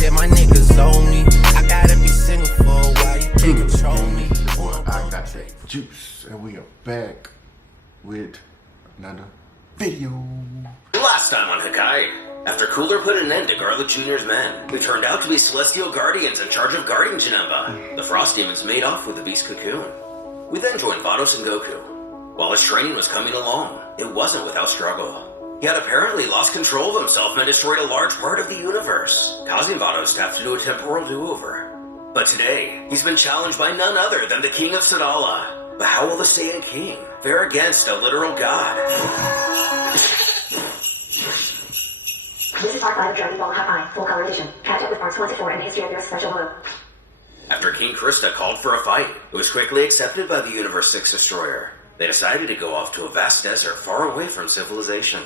said my niggas owe me. I gotta be single for a while, you can't control me. I got that juice, and we are back with another video. Last time on Hakai, after Cooler put an end to Garlic Jr.'s men, who turned out to be Celestial Guardians in charge of guarding Janemba, the Frost Demons made off with the Beast Cocoon. We then joined Vados and Goku. While his training was coming along, it wasn't without struggle. He had apparently lost control of himself and destroyed a large part of the universe, causing Vados to have to do a temporal do-over. But today, he's been challenged by none other than the King of Sadala. But how will the Saiyan King fare against a literal god? This is Part 5 of Dragon Ball Hakai, Full Color Edition. Catch up with Parts 1 to 4 and the history of their special mode. After King Krista called for a fight, it was quickly accepted by the Universe 6 Destroyer. They decided to go off to a vast desert far away from civilization.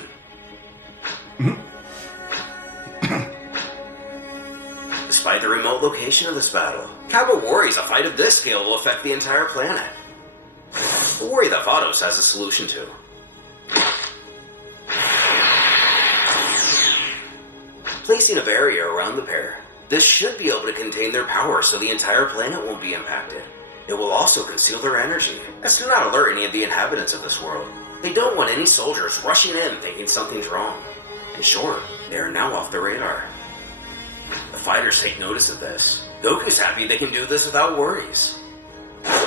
Despite the remote location of this battle, Kappa worries a fight of this scale will affect the entire planet. A worry that Vados has a solution to. Placing a barrier around the pair, this should be able to contain their power so the entire planet won't be impacted. It will also conceal their energy, as to not alert any of the inhabitants of this world. They don't want any soldiers rushing in thinking something's wrong. In short, they are now off the radar. The fighters take notice of this. Goku's happy they can do this without worries,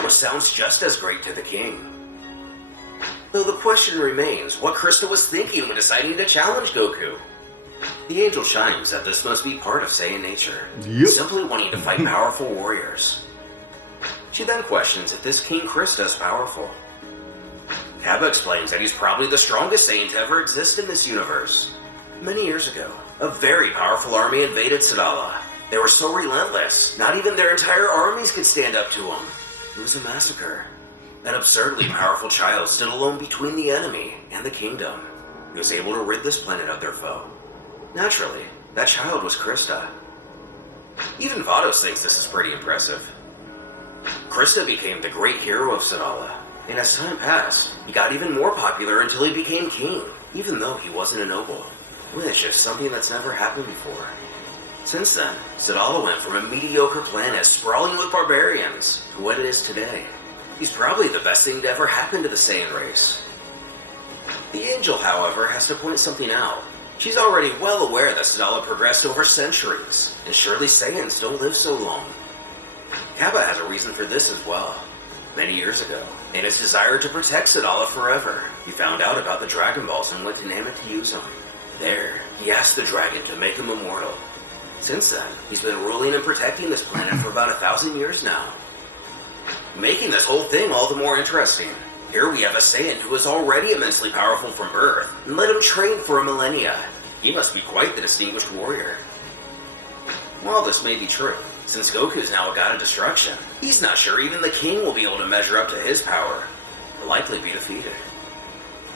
which sounds just as great to the king. Though the question remains what Krista was thinking when deciding to challenge Goku. The angel chimes that this must be part of Saiyan nature, simply wanting to fight powerful warriors. She then questions if this King Krista is powerful. Kappa explains that he's probably the strongest Saiyan to ever exist in this universe. Many years ago, a very powerful army invaded Sadala. They were so relentless, not even their entire armies could stand up to them. It was a massacre. An absurdly powerful child stood alone between the enemy and the kingdom. He was able to rid this planet of their foe. Naturally, that child was Krista. Even Vados thinks this is pretty impressive. Krista became the great hero of Sadala, and as time passed, he got even more popular until he became king, even though he wasn't a noble, which is something that's never happened before. Since then, Sadala went from a mediocre planet sprawling with barbarians to what it is today. He's probably the best thing to ever happen to the Saiyan race. The angel, however, has to point something out. She's already well aware that Sadala progressed over centuries, and surely Saiyans don't live so long. Kappa has a reason for this as well. Many years ago, in his desire to protect Sadala forever, he found out about the Dragon Balls and went to Namek to use them. There, he asked the dragon to make him immortal. Since then, he's been ruling and protecting this planet for about 1,000 years now. Making this whole thing all the more interesting. Here we have a Saiyan who is already immensely powerful from birth, and let him train for a millennia. He must be quite the distinguished warrior. While this may be true, since Goku is now a god of destruction, he's not sure even the king will be able to measure up to his power. He'll likely be defeated.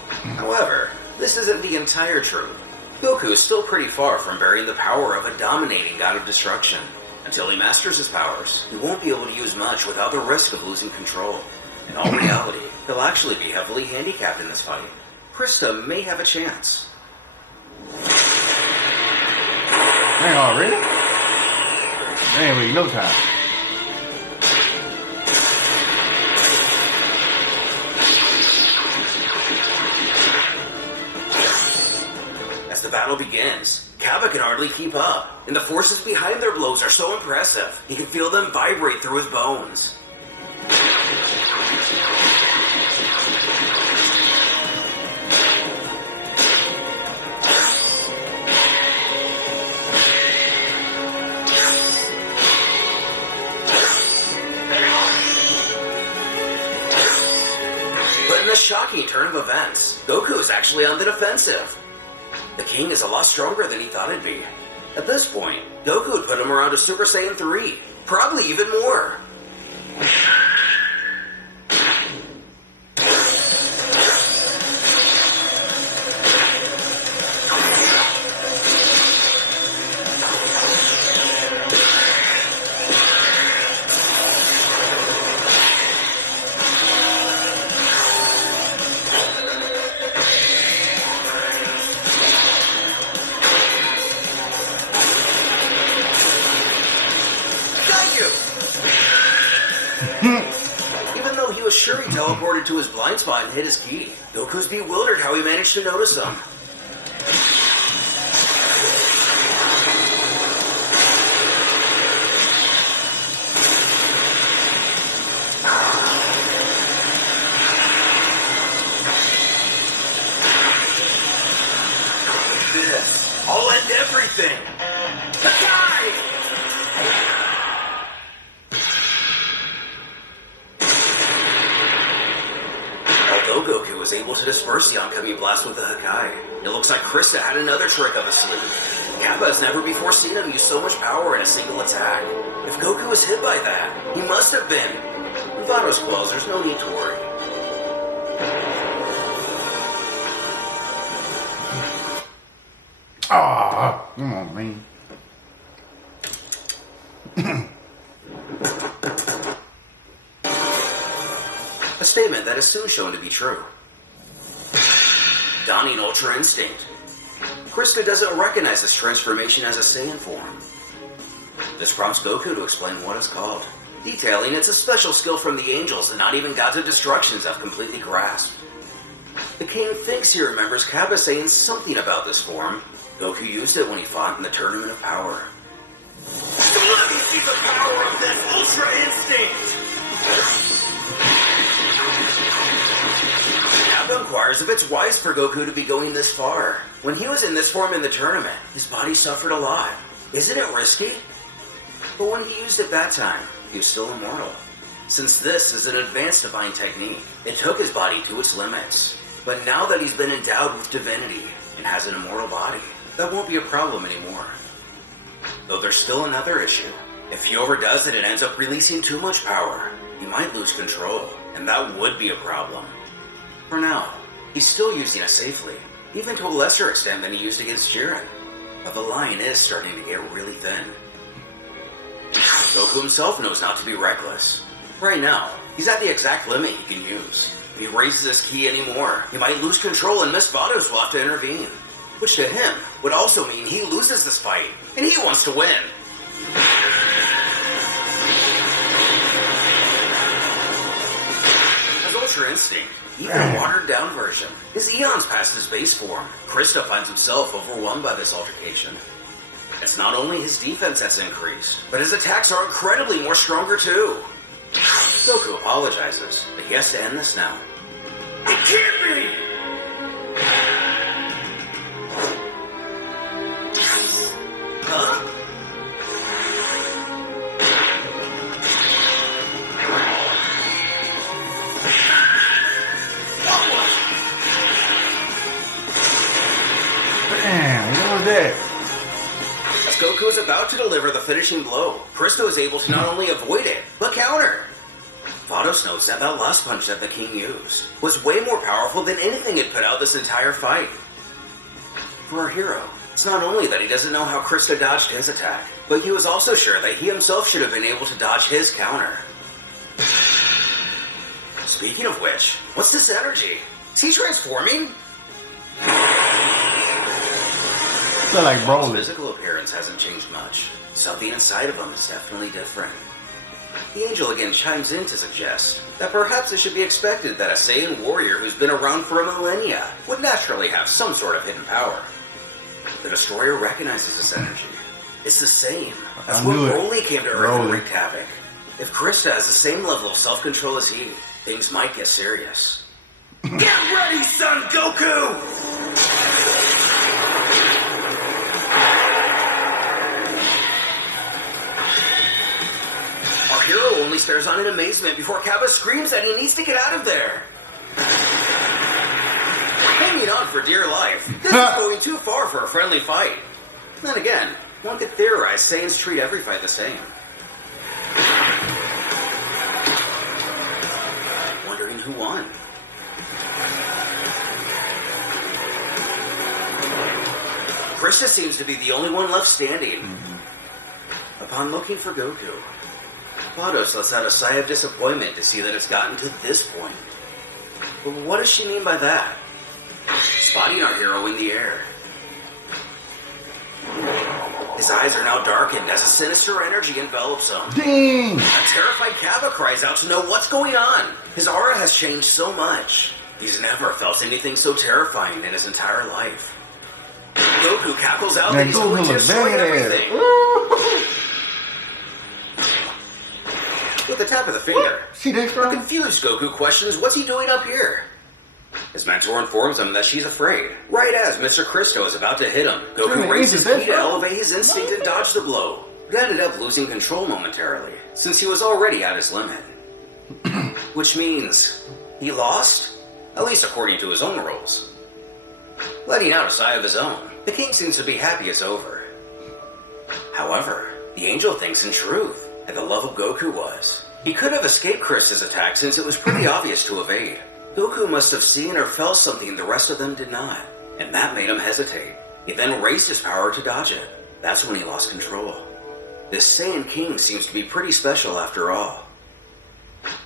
However, this isn't the entire truth. Goku is still pretty far from bearing the power of a dominating god of destruction. Until he masters his powers, he won't be able to use much without the risk of losing control. In all reality, he'll actually be heavily handicapped in this fight. Krista may have a chance. Hang on, really? There ain't really no time. As the battle begins, Kappa can hardly keep up, and the forces behind their blows are so impressive, he can feel them vibrate through his bones. But in a shocking turn of events, Goku is actually on the defensive. The king is a lot stronger than he thought he'd be. At this point, Goku would put him around to Super Saiyan 3, probably even more. Even though he was sure he teleported to his blind spot and hit his key, Goku's bewildered how he managed to notice him. This, I'll end everything! Hakai! Although Goku was able to disperse the oncoming blast with the Hakai, it looks like Krista had another trick up his sleeve. Kappa has never before seen him use so much power in a single attack. If Goku was hit by that, he must have been. With auto squells, there's no need to worry. Ah, come on, man. A statement that is soon shown to be true. Donning Ultra Instinct. Krista doesn't recognize this transformation as a Saiyan form. This prompts Goku to explain what it's called, detailing it's a special skill from the angels that not even gods of destructions have completely grasped. The king thinks he remembers Kappa saying something about this form. Goku used it when he fought in the Tournament of Power. So let me see the power of this Ultra Instinct! Kappa inquires if it's wise for Goku to be going this far. When he was in this form in the tournament, his body suffered a lot. Isn't it risky? But when he used it that time, he was still immortal. Since this is an advanced divine technique, it took his body to its limits. But now that he's been endowed with divinity and has an immortal body, that won't be a problem anymore. Though there's still another issue. If he overdoes it and ends up releasing too much power, he might lose control, and that would be a problem. For now, he's still using it safely, even to a lesser extent than he used against Jiren. But the line is starting to get really thin. Goku himself knows not to be reckless. Right now, he's at the exact limit he can use. If he raises his ki anymore, he might lose control and Miss Vados will have to intervene. Which to him would also mean he loses this fight, and he wants to win. As Ultra Instinct, even a watered-down version, is eons past his base form. Krista finds himself overwhelmed by this altercation. It's not only his defense that's increased, but his attacks are incredibly more stronger too. Goku apologizes, but he has to end this now. It can't be! Huh? Damn, what was that? As Goku is about to deliver the finishing blow, Krista is able to not only avoid it, but counter. Vados notes that last punch that the king used was way more powerful than anything it put out this entire fight. For our hero, it's not only that he doesn't know how Krista dodged his attack, but he was also sure that he himself should have been able to dodge his counter. Speaking of which, what's this energy? Is he transforming? Feel like His Broly. physical appearance hasn't changed much. Something inside of him is definitely different. The angel again chimes in to suggest that perhaps it should be expected that a Saiyan warrior who's been around for a millennia would naturally have some sort of hidden power. The Destroyer recognizes this energy. It's the same as I when knew it. Broly came to Earth and Broly. wreaked havoc. If Krista has the same level of self-control as he, things might get serious. Get ready, Son Goku! Our hero only stares on in amazement before Kappa screams that he needs to get out of there. Hanging on for dear life. This is going too far for a friendly fight. Then again, one could theorize Saiyans treat every fight the same. Wondering who won. Krista seems to be the only one left standing. Upon looking for Goku, Vados lets out a sigh of disappointment to see that it's gotten to this point. But what does she mean by that? Spotting our hero in the air. His eyes are now darkened as a sinister energy envelops him. Dang! A terrified Kappa cries out to know what's going on. His aura has changed so much. He's never felt anything so terrifying in his entire life. Goku cackles out that he's going to destroy everything. With the tap of the finger, See that the strong? confused Goku questions what's he doing up here. His mentor informs him that she's afraid. Right as Mr. Krista is about to hit him, Goku raises his ki to elevate his instinct and dodge the blow, but ended up losing control momentarily, since he was already at his limit. Which means he lost? At least according to his own rules. Letting out a sigh of his own, the king seems to be happy it's over. However, the angel thinks in truth that the love of Goku was. He could have escaped Krista's attack since it was pretty obvious to evade. Goku must have seen or felt something the rest of them did not, and that made him hesitate. He then raised his power to dodge it. That's when he lost control. This Saiyan King seems to be pretty special after all.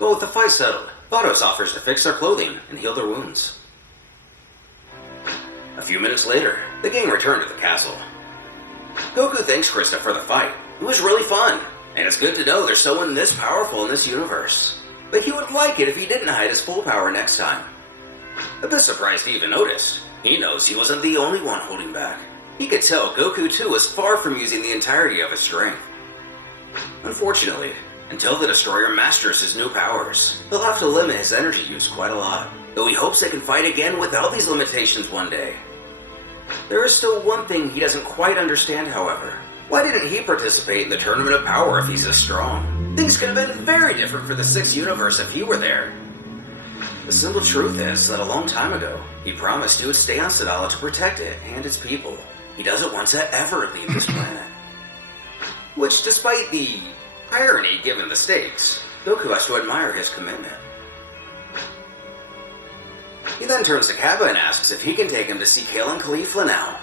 But with the fight settled, Vados offers to fix their clothing and heal their wounds. A few minutes later, the gang returned to the castle. Goku thanks Krista for the fight. It was really fun, and it's good to know there's someone this powerful in this universe. But he would like it if he didn't hide his full power next time. A bit surprised to even notice. He knows he wasn't the only one holding back. He could tell Goku too was far from using the entirety of his strength. Unfortunately, until the Destroyer masters his new powers, he'll have to limit his energy use quite a lot, though he hopes they can fight again without these limitations one day. There is still one thing he doesn't quite understand, however. Why didn't he participate in the Tournament of Power if he's this strong? Things could have been very different for the 6th universe if he were there. The simple truth is that a long time ago, he promised he would stay on Sadala to protect it and its people. He doesn't want to ever leave this planet. Which, despite the irony given the stakes, Goku has to admire his commitment. He then turns to Kappa and asks if he can take him to see Kale and Caulifla now.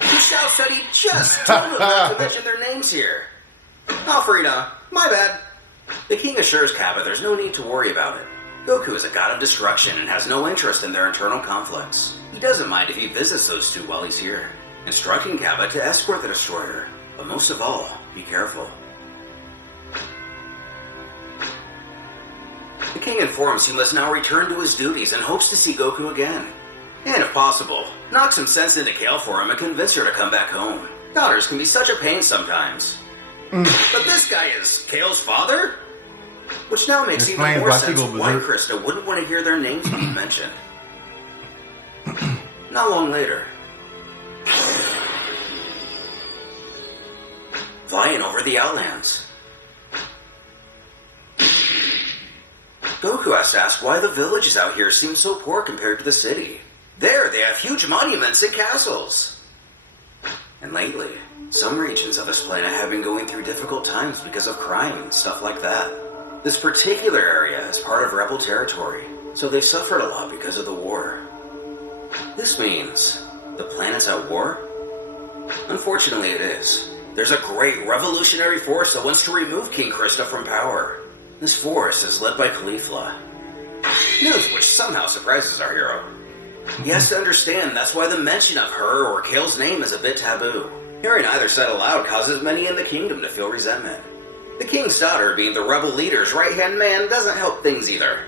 He shouts that he just told him not to mention their names here. Oh, Frida, my bad. The king assures Kappa there's no need to worry about it. Goku is a god of destruction and has no interest in their internal conflicts. He doesn't mind if he visits those two while he's here, instructing Kappa to escort the Destroyer, but most of all, be careful. The king informs he must now return to his duties and hopes to see Goku again. And if possible, knock some sense into Kale for him and convince her to come back home. Daughters can be such a pain sometimes. But this guy is Kale's father? Which now makes even more sense why Krista wouldn't want to hear their names being mentioned. Not long later, flying over the Outlands, Goku has to ask why the villages out here seem so poor compared to the city. There, they have huge monuments and castles. And lately, some regions of this planet have been going through difficult times because of crime and stuff like that. This particular area is part of rebel territory, so they've suffered a lot because of the war. This means the planet's at war? Unfortunately, it is. There's a great revolutionary force that wants to remove King Krista from power. This force is led by Caulifla. News which somehow surprises our hero. He has to understand that's why the mention of her or Kale's name is a bit taboo. Hearing either said aloud causes many in the kingdom to feel resentment. The king's daughter being the rebel leader's right-hand man doesn't help things either.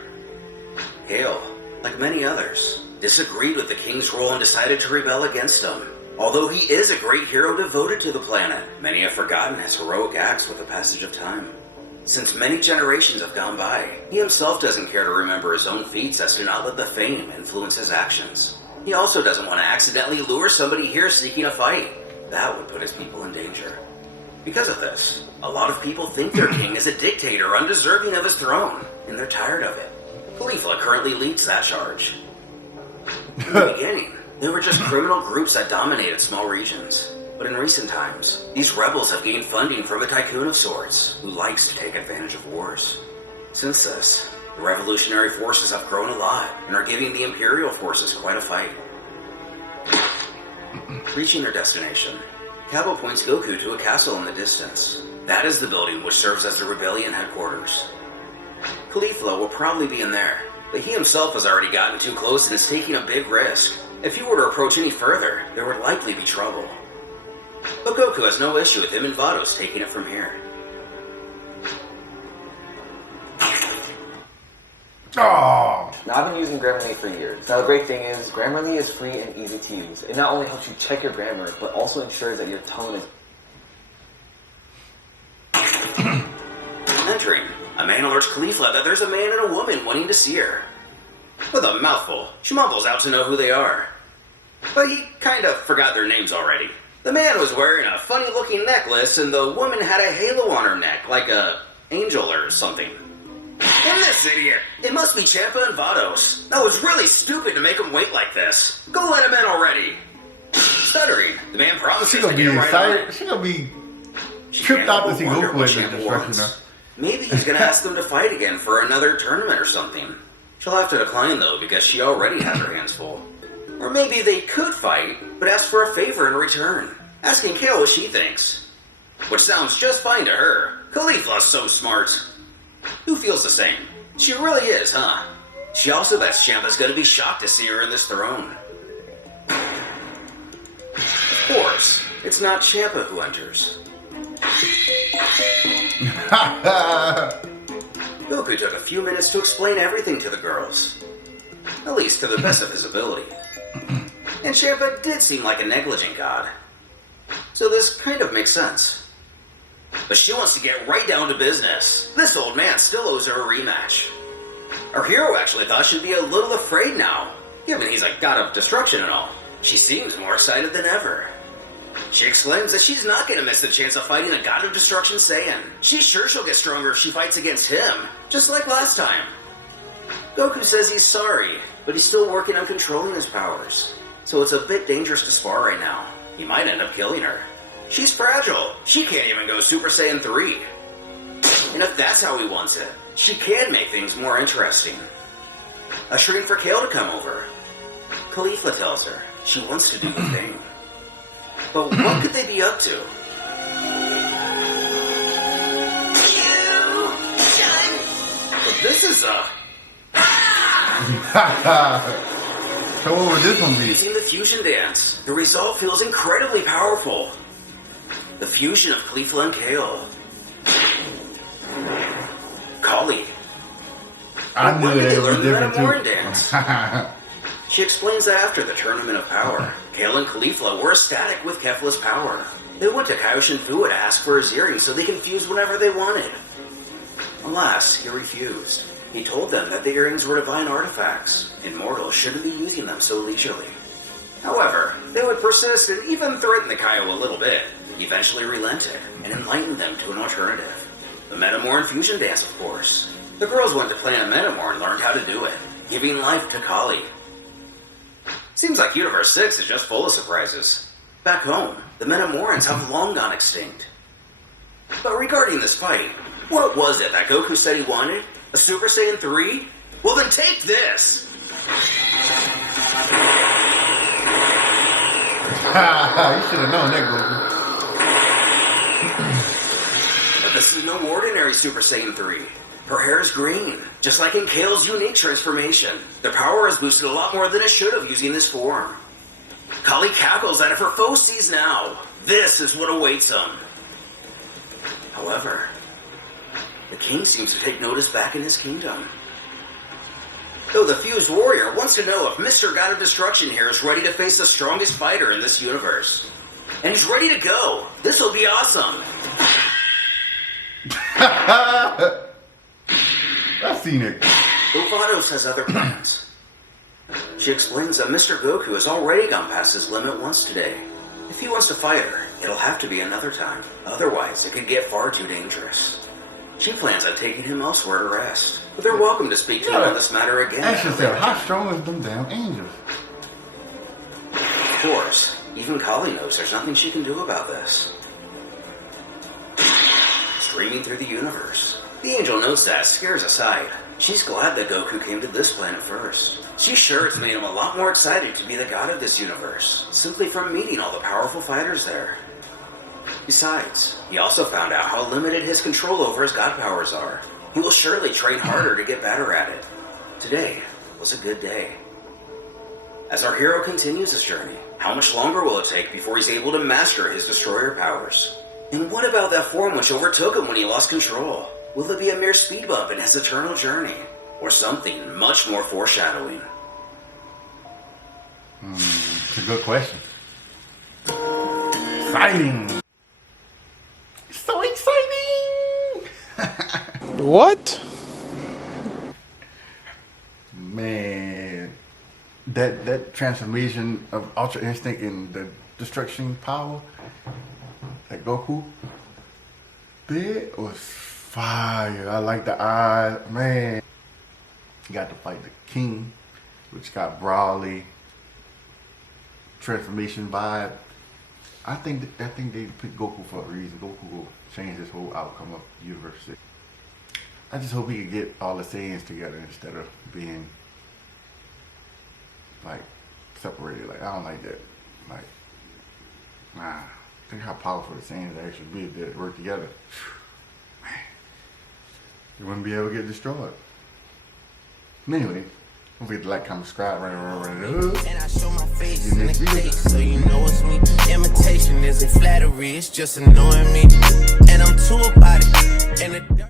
Kale, like many others, disagreed with the king's role and decided to rebel against him. Although he is a great hero devoted to the planet, many have forgotten his heroic acts with the passage of time. Since many generations have gone by, he himself doesn't care to remember his own feats as to not let the fame influence his actions. He also doesn't want to accidentally lure somebody here seeking a fight. That would put his people in danger. Because of this, a lot of people think their king is a dictator undeserving of his throne, and they're tired of it. Caulifla currently leads that charge. In the beginning, they were just criminal groups that dominated small regions. But in recent times, these rebels have gained funding from a tycoon of sorts, who likes to take advantage of wars. Since this, the revolutionary forces have grown a lot, and are giving the imperial forces quite a fight. Reaching their destination, Kappa points Goku to a castle in the distance. That is the building which serves as the rebellion headquarters. Caulifla will probably be in there, but he himself has already gotten too close and is taking a big risk. If he were to approach any further, there would likely be trouble. But Goku has no issue with him and Vados taking it from here. Oh, Now, I've been using Grammarly for years. Now, the great thing is, Grammarly is free and easy to use. It not only helps you check your grammar, but also ensures that your tone is... Entering, a man alerts Khalifa that there's a man and a woman wanting to see her. With a mouthful, she mumbles out to know who they are. But he kind of forgot their names already. The man was wearing a funny-looking necklace, and the woman had a halo on her neck, like a angel or something. And this idiot! It must be Champa and Vados. That was really stupid to make him wait like this. Go let him in already. Stuttering, the man promises she to gonna be get right on excited. it. She gonna be She tripped can't out to but see wonder Goku what in the Champa destruction. wants. Maybe he's gonna ask them to fight again for another tournament or something. She'll have to decline though, because she already has her hands full. Or maybe they could fight, but ask for a favor in return. Asking Kale what she thinks. Which sounds just fine to her. Khalifa's so smart. Who feels the same? She really is, huh? She also bets Champa's gonna be shocked to see her in this throne. Of course, it's not Champa who enters. Goku took a few minutes to explain everything to the girls. At least to the best of his ability. And Champa did seem like a negligent god. So this kind of makes sense. But she wants to get right down to business. This old man still owes her a rematch. Our hero actually thought she'd be a little afraid now, given he's a god of destruction and all. She seems more excited than ever. She exclaims that she's not going to miss the chance of fighting a god of destruction Saiyan. She's sure she'll get stronger if she fights against him, just like last time. Goku says he's sorry, but he's still working on controlling his powers. So it's a bit dangerous to spar right now. He might end up killing her. She's fragile. She can't even go Super Saiyan 3. And if that's how he wants it, she can make things more interesting. Ushering for Kale to come over. Khalifa tells her she wants to do the thing. But what could they be up to? But this is So what would this one be? Using the fusion dance, the result feels incredibly powerful. The fusion of Khalifa and Kale. Kali. I knew When did they they would learn be the different Metamoran too. dance? She explains that after the Tournament of Power, Kale and Khalifa were ecstatic with Kefla's power. They went to Kaioshin Fua to ask for his earrings so they can fuse whenever they wanted. Alas, he refused. He told them that the earrings were divine artifacts, and mortals shouldn't be using them so leisurely. However, they would persist and even threaten the Kaio a little bit. He eventually relented and enlightened them to an alternative. The Metamoran fusion dance, of course. The girls went to Planet Metamor and learned how to do it, giving life to Kali. Seems like Universe 6 is just full of surprises. Back home, the Metamorans have long gone extinct. But regarding this fight, what was it that Goku said he wanted? A Super Saiyan 3? Well then take this! You should have known that, Goku. But this is no ordinary Super Saiyan 3. Her hair is green, just like in Kale's unique transformation. Their power has boosted a lot more than it should have using this form. Kali cackles at if her foe sees now. This is what awaits them. However, the king seems to take notice back in his kingdom. Though the fused warrior wants to know if Mr. God of Destruction here is ready to face the strongest fighter in this universe. And he's ready to go. This'll be awesome. I've seen it. Vados has other plans. She explains that Mr. Goku has already gone past his limit once today. If he wants to fight her, it'll have to be another time. Otherwise, it could get far too dangerous. She plans on taking him elsewhere to rest. But they're welcome to speak to him on this matter again. Ask yourself, how strong is them damn angels? Of course, even Kali knows there's nothing she can do about this. Streaming through the universe. The angel knows that, scares aside. She's glad that Goku came to this planet first. She's sure it's made him a lot more excited to be the god of this universe, simply from meeting all the powerful fighters there. Besides, he also found out how limited his control over his god powers are. He will surely train harder to get better at it. Today was a good day. As our hero continues his journey, how much longer will it take before he's able to master his destroyer powers? And what about that form which overtook him when he lost control? Will it be a mere speed bump in his eternal journey? Or something much more foreshadowing? It's a good question. Exciting! So exciting! What? Man, that transformation of Ultra Instinct and the destruction power that Goku did was fire. I like the eyes, man. You got to fight the King, which got Brawly transformation vibe. I think they picked Goku for a reason. Goku will change this whole outcome of the universe. I just hope he could get all the Saiyans together instead of being like separated. Like, I don't like that. Like, nah. Think how powerful the Saiyans actually be if they work together. Man, they wouldn't be able to get destroyed. Anyway, don't forget to like, comment, subscribe, right. And I show my face in the case, so you know it's me. Imitation isn't flattery, it's just annoying me. And I'm too about it. And the